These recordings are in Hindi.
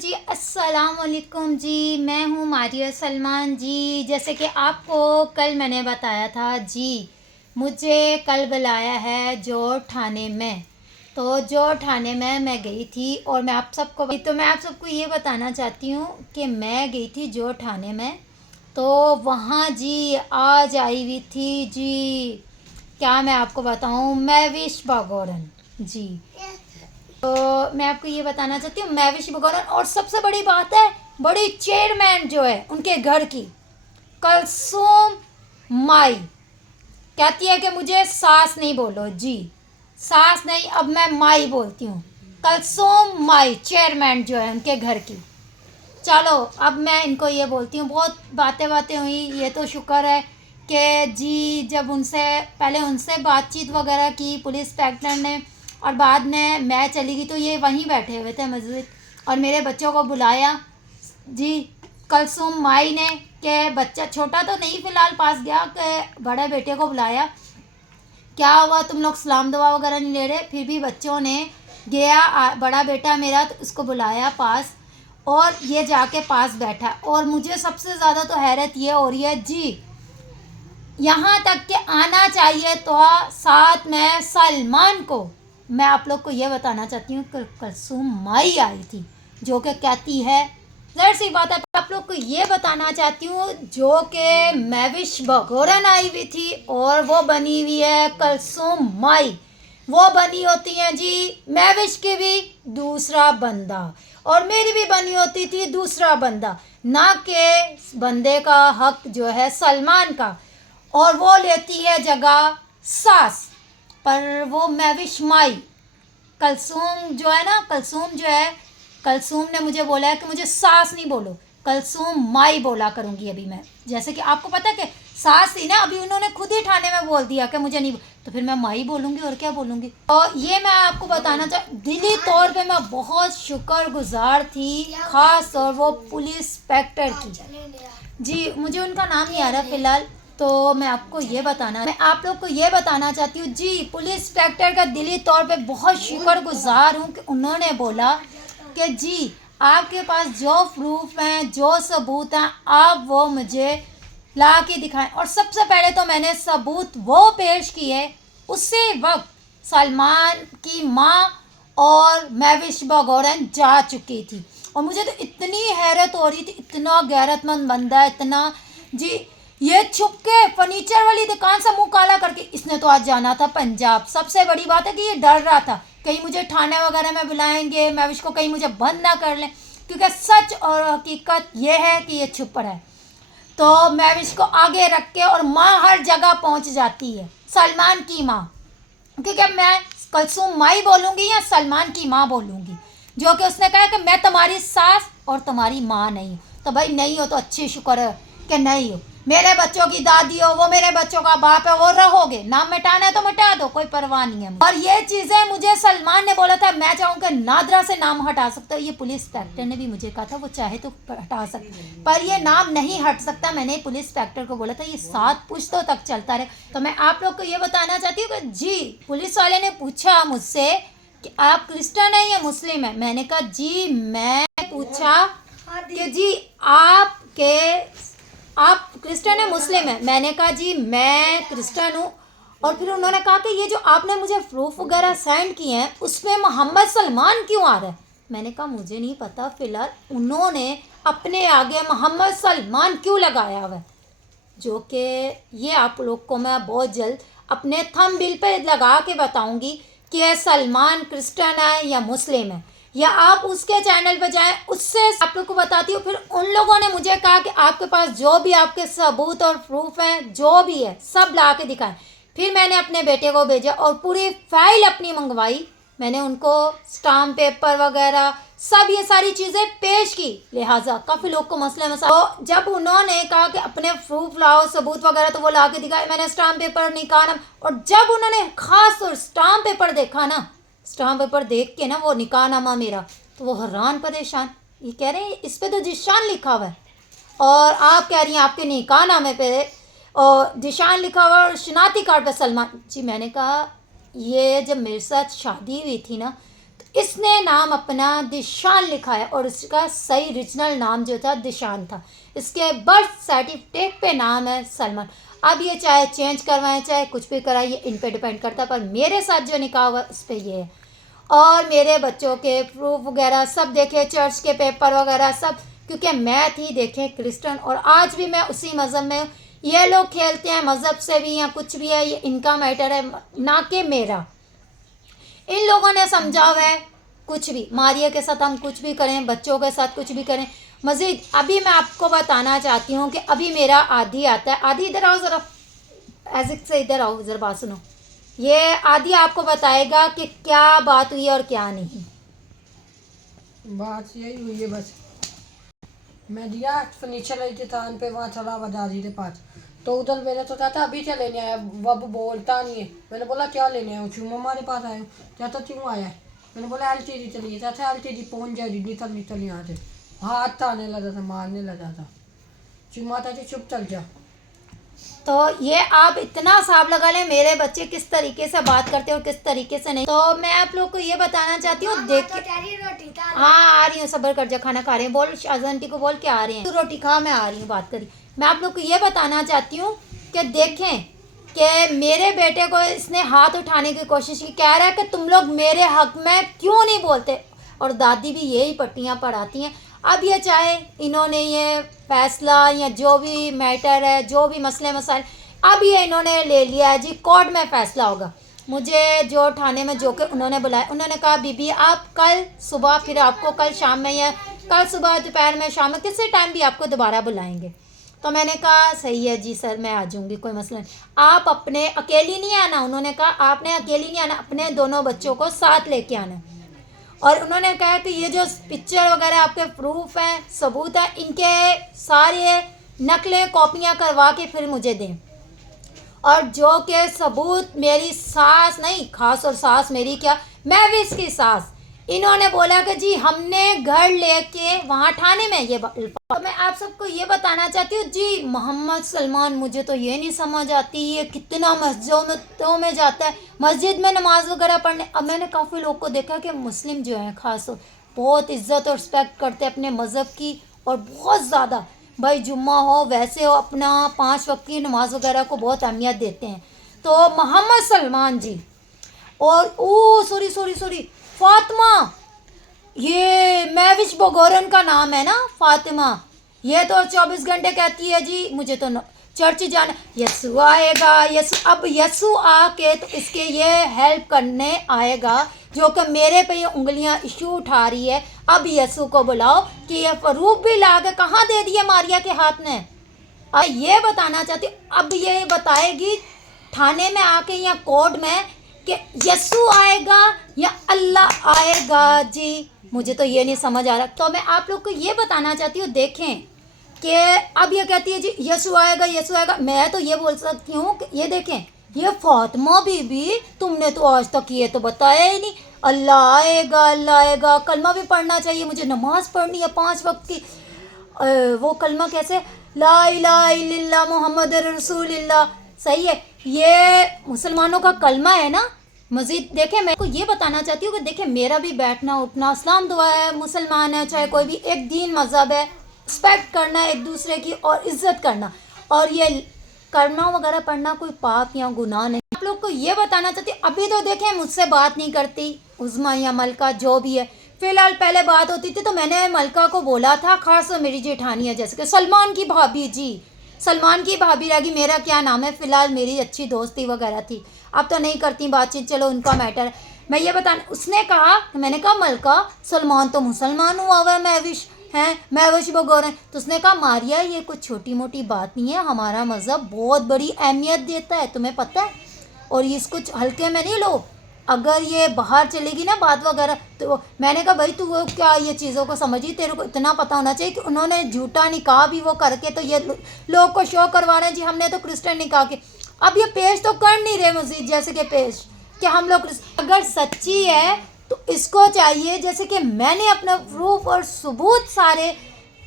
जी, अस्सलाम वालेकुम जी। मैं हूँ मारिया सलमान जी। जैसे कि आपको कल मैंने बताया था जी, मुझे कल बुलाया है जोर थाने में। तो जोर थाने में मैं गई थी और मैं आप सबको ये बताना चाहती हूँ कि मैं गई थी जोर थाने में। तो वहाँ जी आज आई हुई थी जी, क्या मैं आपको बताऊँ, महविश भागोरन जी। तो मैं आपको ये बताना चाहती हूँ महविश भागोरन, और सबसे बड़ी बात है बड़ी चेयरमैन जो है उनके घर की कलसूम माई कहती है कि मुझे सास नहीं बोलो जी, सास नहीं, अब मैं माई बोलती हूँ। कलसूम माई चेयरमैन जो है उनके घर की। चलो अब मैं इनको ये बोलती हूँ, बहुत बातें बातें हुई, ये तो शुक्र है कि जी जब उनसे पहले उनसे बातचीत वगैरह की पुलिस इंस्पेक्टर ने, और बाद में मैं चली गई तो ये वहीं बैठे हुए थे मस्जिद, और मेरे बच्चों को बुलाया जी कलसूम माई ने, कि बच्चा छोटा तो नहीं फ़िलहाल पास गया, कि बड़े बेटे को बुलाया, क्या हुआ तुम लोग सलाम दुआ वगैरह नहीं ले रहे, फिर भी बच्चों ने गया, बड़ा बेटा मेरा तो उसको बुलाया पास, और ये जाके पास बैठा। और मुझे सबसे ज़्यादा तो हैरत ये हो रही है जी, यहाँ तक कि आना चाहिए तो साथ में सलमान को। मैं आप लोग को ये बताना चाहती हूँ कि कलसूम माई आई थी जो कि कहती है, ज़ाहिर सी बात है आप लोग को ये बताना चाहती हूँ, जो कि महविश भागोरन आई हुई थी और वो बनी हुई है कलसूम माई। वो बनी होती हैं जी महविश की भी दूसरा बंदा, और मेरी भी बनी होती थी दूसरा बंदा, ना कि बंदे का हक जो है सलमान का, और वो लेती है जगह सास। पर वो महविश माई कलसूम जो है ना, कलसूम जो है, कलसूम ने मुझे बोला है कि मुझे सास नहीं बोलो, कलसूम माई बोला करूँगी अभी मैं। जैसे कि आपको पता है कि सास थी ना, अभी उन्होंने खुद ही ठाणे में बोल दिया कि मुझे नहीं, तो फिर मैं माई बोलूँगी और क्या बोलूँगी। और ये मैं आपको बताना दिली तौर पे मैं बहुत शुक्रगुजार थी, ख़ास और वो पुलिस इंस्पेक्टर की जी, मुझे उनका नाम नहीं आ रहा फ़िलहाल। तो मैं आप लोग को ये बताना चाहती हूँ जी, पुलिस इंस्पेक्टर का दिली तौर पे बहुत शुक्रगुजार हूँ कि उन्होंने बोला कि जी आपके पास जो प्रूफ हैं, जो सबूत हैं, आप वो मुझे ला के दिखाएं। और सबसे पहले तो मैंने सबूत वो पेश किए, उसी वक्त सलमान की माँ और महविश भागोरन जा चुकी थी। और मुझे तो इतनी हैरत हो रही थी, इतना गैरतमंद बंदा है, इतना जी, ये छुप के फर्नीचर वाली दुकान से मुंह काला करके इसने तो आज जाना था पंजाब। सबसे बड़ी बात है कि ये डर रहा था कहीं मुझे थाने वगैरह में बुलाएंगे, महविश को कहीं मुझे बंद ना कर लें, क्योंकि सच और हकीकत ये है कि ये छुप रहा है। तो महविश को आगे रख के, और माँ हर जगह पहुंच जाती है, सलमान की माँ, क्योंकि मैं कलसूम माई बोलूँगी या सलमान की माँ बोलूँगी, जो कि उसने कहा कि मैं तुम्हारी सास और तुम्हारी माँ नहीं हूँ। तो भाई नहीं हो तो अच्छी शुक्र है कि नहीं हो, मेरे बच्चों की दादी हो, वो मेरे बच्चों का बाप है, वो रहोगे, नाम मिटाना है तो मिटा दो, कोई परवाह नहीं है। और ये चीज़ें मुझे सलमान ने बोला था, मैं चाहूँ कि नादरा से नाम हटा सकता है, ये पुलिस इंस्पेक्टर ने भी मुझे कहा था वो चाहे तो हटा सकते, पर ये नाम नहीं हट सकता। मैंने पुलिस इंस्पेक्टर को बोला था ये 7 पुश्तों तक चलता रहे। तो मैं आप लोग को ये बताना चाहती हूँ कि जी पुलिस वाले ने पूछा मुझसे कि आप क्रिश्चियन है या मुस्लिम है, मैंने कहा जी, मैं पूछा कि जी आप क्रिश्चियन है मुस्लिम है, मैंने कहा जी मैं क्रिश्चियन हूँ। और फिर उन्होंने कहा कि ये जो आपने मुझे प्रूफ वगैरह सेंड किए हैं उसमें मोहम्मद सलमान क्यों आ रहा है, मैंने कहा मुझे नहीं पता, फ़िलहाल उन्होंने अपने आगे मोहम्मद सलमान क्यों लगाया हुआ है, जो कि ये आप लोग को मैं बहुत जल्द अपने थंबनेल पे लगा के बताऊंगी कि यह सलमान क्रिश्चियन है या मुस्लिम है, या आप उसके चैनल पर जाएं, उससे आप लोग को बताती हूँ। फिर उन लोगों ने मुझे कहा कि आपके पास जो भी आपके सबूत और प्रूफ हैं, जो भी है सब ला के दिखाएं। फिर मैंने अपने बेटे को भेजा और पूरी फाइल अपनी मंगवाई, मैंने उनको स्टाम्प पेपर वगैरह सब ये सारी चीज़ें पेश की। लिहाजा काफ़ी लोग को मसले मसाइल, तो जब उन्होंने कहा कि अपने प्रूफ लाओ, सबूत वगैरह, तो वो ला के दिखाए, मैंने स्टाम्प पेपर निकाला। और जब उन्होंने खास और स्टाम्प पेपर देखा ना, स्टाम्प पेपर देख के ना वो निकाहनामा मेरा, तो वो हैरान परेशान, ये कह रहे हैं इस पर तो जिशान लिखा हुआ है, और आप कह रही हैं आपके निकाहनामे पे और जिशान लिखा हुआ और शनाख्ती कार्ड पे सलमान जी। मैंने कहा ये जब मेरे साथ शादी हुई थी ना, तो इसने नाम अपना दिशान लिखा है और उसका सही ओरिजिनल नाम जो था दिशान था। इसके बर्थ सर्टिफिकेट पे नाम है सलमान। अब ये चाहे चेंज करवाएं चाहे कुछ भी कराइए, इन पे डिपेंड करता है, पर मेरे साथ जो निकाह हुआ उस पर ये है। और मेरे बच्चों के प्रूफ वगैरह सब देखे, चर्च के पेपर वगैरह सब, क्योंकि मैं थी देखे क्रिश्चियन और आज भी मैं उसी मज़हब में हूँ। ये लोग खेलते हैं मज़हब से भी या कुछ भी है, ये इनका मैटर है ना कि मेरा। इन लोगों ने समझा हुआ है कुछ भी, मारिया के साथ हम कुछ भी करें, बच्चों के साथ कुछ भी करें। मज़ीद अभी मैं आपको बताना चाहती हूँ कि अभी मेरा आधी आता है। आधी इधर आओ ज़रा, एजिक से इधर आओ, ज़रा बात सुनो। ये आधी आपको बताएगा कि क्या बात हुई और क्या नहीं। बात यही हुई है बस। मैं दिया फर्नीचर लाई थी थान पे, वहाँ चला बाजारी के पास, तो उधर मैंने सोचा था अभी क्या लेने आया, वब बोलता नहीं है। मैंने बोला क्या लेने आया, क्यों हमारे पास आया, चाहता क्यों आया है। मैंने बोला LTD चलिए, चाहता LTD पहुँच जाएगी, निकल यहाँ से। हाथ आने लगा था, मारने लगा था। चुमाता जी चुप चल जा। तो ये आप इतना साफ लगा लें मेरे बच्चे किस तरीके से बात करते हैं और किस तरीके से नहीं। तो मैं आप लोग को ये बताना चाहती हूँ, देख के हाँ आ रही हूँ, सब्र कर जा, खाना खा रही हूँ, बोल शाहजहान आंटी को बोल के आ रही हैं, तू रोटी खा, मैं आ रही हूँ बात करी। मैं आप लोग को ये बताना चाहती हूँ कि देखें कि मेरे बेटे को इसने हाथ उठाने की कोशिश की, कह रहा है कि तुम लोग मेरे हक में क्यों नहीं बोलते, और दादी भी यही पट्टियाँ पढ़ाती हैं। अब ये चाहे इन्होंने ये फैसला या जो भी मैटर है, जो भी मसले मसाइल, अब ये इन्होंने ले लिया है जी, कोर्ट में फ़ैसला होगा। मुझे जो थाने में जो कि उन्होंने बुलाया, उन्होंने कहा बीबी आप कल सुबह, फिर आपको कल शाम में या कल सुबह दोपहर में शाम में किसी टाइम भी आपको दोबारा बुलाएंगे। तो मैंने कहा सही है जी सर, मैं आ जाऊँगी, कोई मसला नहीं। आप अपने अकेली नहीं आना, उन्होंने कहा आपने अकेली नहीं आना, अपने दोनों बच्चों को साथ लेके आना। और उन्होंने कहा कि ये जो पिक्चर वगैरह आपके प्रूफ हैं, सबूत है, इनके सारे नकलें कॉपियाँ करवा के फिर मुझे दें। और जो कि सबूत मेरी सास नहीं, खास और सास मेरी क्या, मैं भी इसकी सास, इन्होंने बोला कि जी हमने घर लेके वहाँ थाने में ये तो मैं आप सबको ये बताना चाहती हूँ जी, मोहम्मद सलमान मुझे तो ये नहीं समझ आती ये कितना मस्जिदों में जाता है, मस्जिद में नमाज वगैरह पढ़ने। अब मैंने काफ़ी लोग को देखा कि मुस्लिम जो हैं ख़ास बहुत इज़्ज़त और रिस्पेक्ट करते हैं अपने मज़हब की, और बहुत ज़्यादा भाई जुम्मा हो वैसे हो अपना 5 वक्त की नमाज वगैरह को बहुत अहमियत देते हैं। तो मोहम्मद सलमान जी और ओ सॉरी फातिमा, ये महविश बगोरन का नाम है ना फातिमा, ये तो 24 घंटे कहती है जी मुझे तो चर्च जाना, यसु आएगा, यसु, अब यसु आके तो इसके ये हेल्प करने आएगा जो कि मेरे पे ये उंगलियां इशू उठा रही है। अब यसु को बुलाओ कि ये फरूफ भी ला के कहाँ दे दिए मारिया के हाथ में। ये बताना चाहती हूँ, अब ये बताएगी थाने में आके या कोर्ट में कि यसु आएगा या अल्लाह आएगा जी, मुझे तो ये नहीं समझ आ रहा। तो मैं आप लोग को ये बताना चाहती हूँ, देखें कि अब ये कहती है जी यसु आएगा यसु आएगा, मैं तो ये बोल सकती हूँ कि ये देखें, ये फातिमा बीबी तुमने तो आज तक ये तो बताया ही नहीं, अल्लाह आएगा, कलमा भी पढ़ना चाहिए, मुझे नमाज पढ़नी है 5 वक्त की। वो कलमा कैसे, ला इलाहा इल्लल्लाह मुहम्मद रसूलुल्लाह, सही है, ये मुसलमानों का कलमा है ना। मज़ीद देखें, मैं को ये बताना चाहती हूँ कि देखें मेरा भी बैठना उठना इस्लाम दुआ है, मुसलमान है चाहे कोई भी, एक दीन मज़हब है, रिस्पेक्ट करना एक दूसरे की और इज़्ज़त करना, और ये करना वगैरह पढ़ना कोई पाप या गुनाह नहीं। आप लोग को ये बताना चाहती हूँ, अभी तो देखें मुझसे बात नहीं करती उज़्मा या मलका जो भी है, फ़िलहाल पहले बात होती थी तो मैंने मलका को बोला था, ख़ास मेरी जेठानी है जैसे कि सलमान की भाभी जी, सलमान की भाभी रहेगी, मेरा क्या नाम है, फ़िलहाल मेरी अच्छी दोस्ती वगैरह थी, अब तो नहीं करती बातचीत, चलो उनका मैटर है। मैं ये बताना, उसने कहा, मैंने कहा मलका सलमान तो मुसलमान हुआ हुआ है, महविश बगौर है, तो उसने कहा मारिया ये कुछ छोटी मोटी बात नहीं है, हमारा मज़हब बहुत बड़ी अहमियत देता है, तुम्हें पता है, और ये इसको हल्के में नहीं लो, अगर ये बाहर चलेगी ना बात वगैरह तो। मैंने कहा भाई तू वो क्या ये चीज़ों को समझी, तेरे को इतना पता होना चाहिए कि उन्होंने झूठा निकाह भी वो करके तो ये लोग को शो करवा रहे हैं जी, हमने तो क्रिश्चियन निकाह के, अब ये पेश तो कर नहीं रहे मस्जिद जैसे कि पेश कि हम लोग, अगर सच्ची है तो इसको चाहिए जैसे कि मैंने अपना प्रूफ और सबूत सारे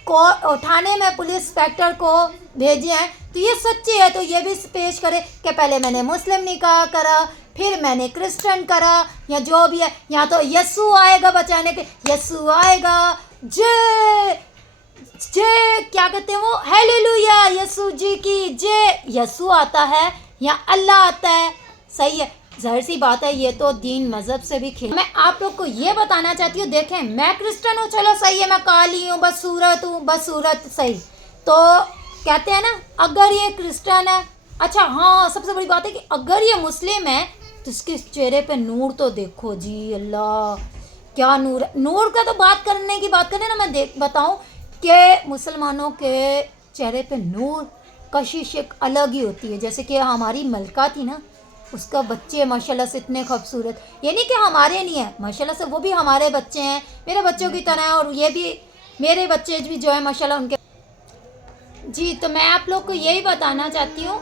को थाने में पुलिस इंस्पेक्टर को भेजे हैं, तो ये सच्ची है तो ये भी पेश करे कि पहले मैंने मुस्लिम निकाह करा, फिर मैंने क्रिश्चियन करा या जो भी है, या तो यस्सु आएगा बचाने के, यस्सु आएगा, जय जय क्या कहते हैं वो, हालेलुया यस्सु जी की जय, यस्सु आता है या अल्लाह आता है। सही है, जाहिर सी बात है ये तो दीन मज़हब से भी खेल। मैं आप लोग को ये बताना चाहती हूँ, देखें मैं क्रिश्चियन हूँ, चलो सही है, मैं काली हूँ, बदसूरत सही, तो कहते हैं ना अगर ये क्रिश्चियन है, अच्छा हाँ सबसे बड़ी बात है कि अगर ये मुस्लिम है तो इसके चेहरे पे नूर तो देखो जी, अल्लाह क्या नूर है। नूर का तो बात करें ना, मैं बताऊँ कि मुसलमानों के चेहरे पे नूर कशिश एक अलग ही होती है। जैसे कि हमारी मलका थी ना, उसका बच्चे माशाल्लाह से इतने खूबसूरत, ये नहीं कि हमारे नहीं है, माशाल्लाह से वो भी हमारे बच्चे हैं, मेरे बच्चों की तरह है, और ये भी मेरे बच्चे भी जो है माशाल्लाह उनके जी। तो मैं आप लोग को यही बताना चाहती हूँ,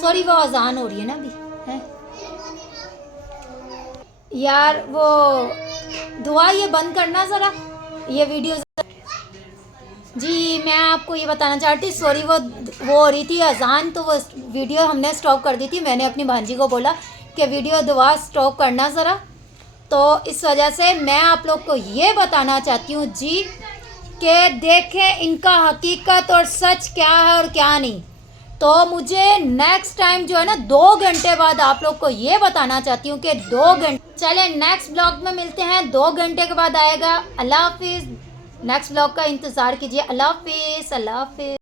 सॉरी वो अजान हो रही है ना अभी है यार, वो दुआ ये बंद करना ज़रा, ये वीडियो जी। मैं आपको ये बताना चाहती थी, सॉरी वो हो रही थी अजान, तो वो वीडियो हमने स्टॉप कर दी थी। मैंने अपनी भांजी को बोला कि वीडियो दुआ स्टॉप करना ज़रा, तो इस वजह से मैं आप लोग को ये बताना चाहती हूँ जी कि देखें इनका हकीकत और सच क्या है और क्या नहीं। तो मुझे नेक्स्ट टाइम जो है ना 2 घंटे बाद आप लोग को ये बताना चाहती हूँ कि 2 घंटे, चले नेक्स्ट ब्लॉग में मिलते हैं, 2 घंटे के बाद आएगा। अल्लाह हाफिज़, नेक्स्ट ब्लॉग का इंतज़ार कीजिए। अल्लाह हाफिज़।